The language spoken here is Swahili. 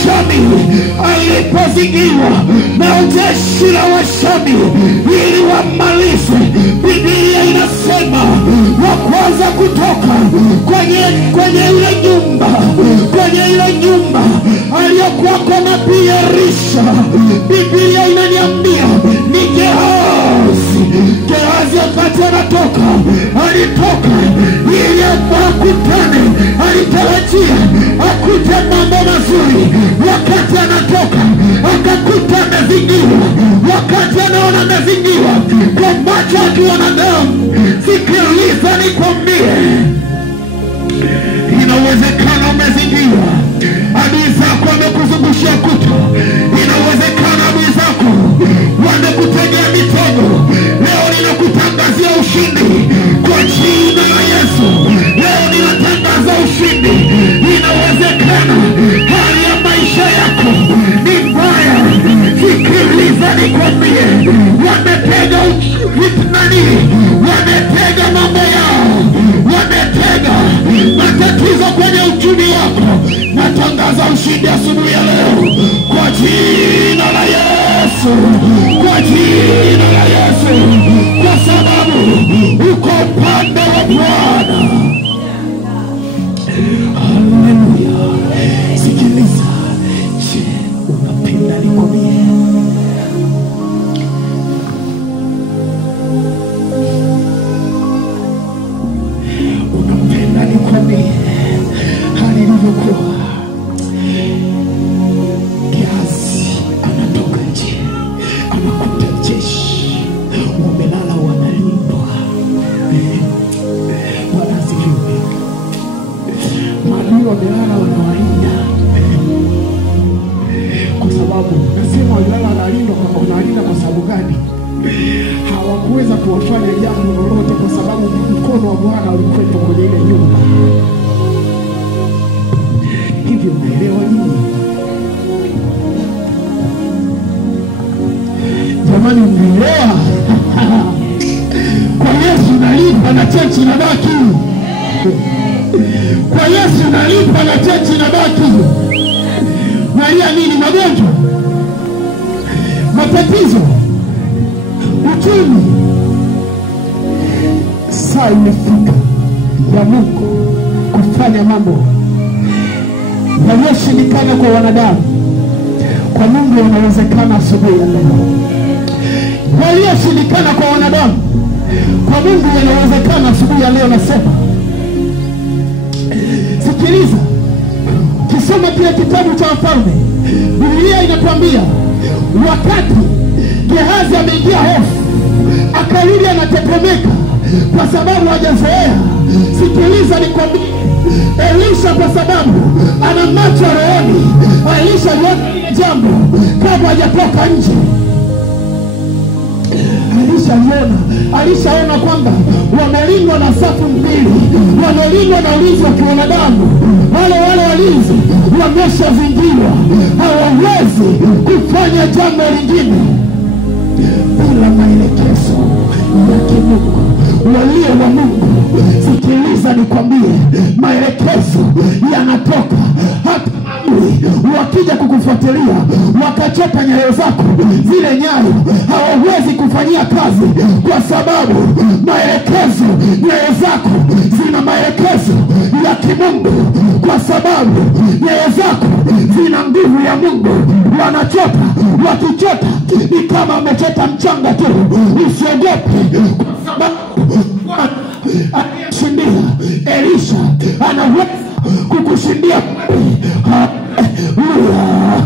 Shami alipozingirwa na jeshi la Washami ili wamalize, Biblia inasema wa kwanza kutoka kwenye ile nyumba aliyokuwa kwa nabii Elisha, Biblia inaniambia ni Gehazi wakati anatoka, alitoka ili akutane, alitarajia akute mambo mazuri. Wakati anatoka akakuta amezingirwa. Wakati anaona amezingirwa kwa macho akiwa na damu, sikiliza nikwambie, inawezekana umezingirwa, adui zako wamekuzungushia kuta. Inawezekana adui zako wamekutegea mitego. Leo ninakutangazia ushindi kwa jina la Yesu. Leo ninatangaza ushindi. Inawezekana hali ya maisha yako ni mbaya, sikiliza nikwambie, wametega vitnani, wametega mambo yao, wametega matatizo kwenye uchumi wako. Natangaza ushindi asubuhi ya leo kwa jina la Yesu, kwa jina la Yesu, kwa sababu uko upande wa Bwana. Haleluya. Sikiliza, je, unapenda nikwambie? Unapenda nikwambie hali ilivyokuwa? Gehazi anatoka nje, anakuta jeshi wamelala wanalindwa. Wanasifiwe. Maadui wamelala wanawalinda. Kwa sababu nasema walilala wanalindwa, kwa sababu gani? Hawakuweza kuwafanya jambo lolote kwa sababu mkono wa Bwana ulikuwepo kwenye ile nyumba. Hivyo unaelewa nini? Jamani, unaelewa? Kwa Yesu nalipa na chechi inabaki. Kwa Yesu nalipa na chechi inabaki. Maria nini? Magonjwa, matatizo, uchumi. Saa imefika ya Mungu kufanya mambo yaliyoshindikana kwa wanadamu, kwa Mungu yanawezekana asubuhi ya leo. Yaliyoshindikana kwa wanadamu, kwa Mungu yanawezekana asubuhi ya leo. Nasema sikiliza, kisoma kile kitabu cha Wafalme, Biblia inatuambia wakati Gehazi ameingia hofu, akarudi anatetemeka kwa sababu hajazoea. Sikiliza nikwambie, Elisha kwa sababu ana macho rohoni, Elisha aliona jambo kabla hajatoka nje. Alishaona kwamba wamelindwa na safu mbili, wamelindwa na ulinzi wa kiwanadamu. Wale walinzi wameshazingirwa, hawawezi kufanya jambo lingine bila maelekezo ya kimungu. Walio wa Mungu, sikiliza nikwambie, maelekezo yanatoka. Hata wakija kukufuatilia wakachota nyayo zako, zile nyayo hawawezi kufanyia kazi kwa sababu maelekezo, nyayo zako zina maelekezo ya kimungu, kwa sababu nyayo zako zina nguvu ya Mungu. Wanachota, wakichota ni kama wamechota mchanga tu. Usiogope, kwa sababu anashindia. Elisha anaweza kukushindia. Haleluya.